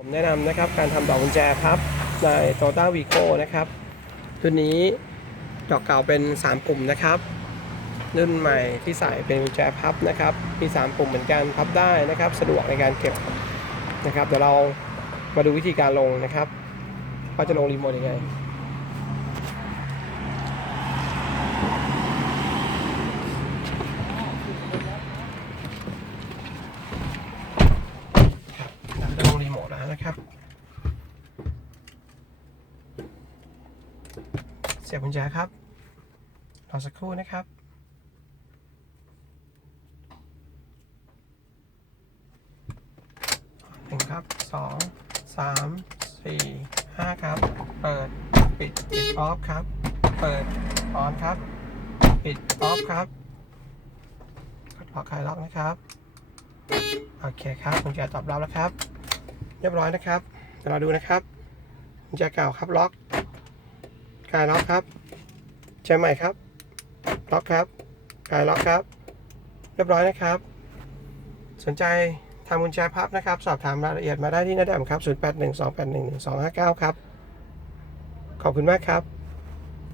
ผมแนะนำนะครับการทำดอกกุญแจพับใน t o y o t a v i g o นะครับตัวนี้ดอกเก่าเป็น 3 ปุ่มนะครับรุ่นใหม่ที่ใส่เป็นกุญแจพับนะครับมี3ปุ่มเหมือนกันพับได้นะครับ สะดวกในการเก็บนะครับเดี๋ยวเรามาดูวิธีการลงนะครับว่าจะลงรีโมทยังไง ครับเราจะลงรีโมทแล้ว นะครับ เสียบกุญแจครับ รอสักครู่นะครับ หนึ่งครับ สอง สาม สี่ ห้าครับ เปิด ปิด ปิดออฟครับ เปิด ออนครับ ปิดออฟครับกดล็อกคลายล็อกนะครับ โอเคครับกุญแจตอบรับแล้วครับ รียบร้อยนะครับเดี๋ยวเราดูนะครับกุญแจเก่าครับล็อกคลายล็อกครับกุญแจใหม่ครับล็อกครับคลายล็อกครับ เรียบร้อยนะครับ สนใจทำกุญแจพับนะครับ สอบถามรายละเอียดมาได้ที่นาแดมครับ 0812811259 ครับ ขอบคุณมากครับ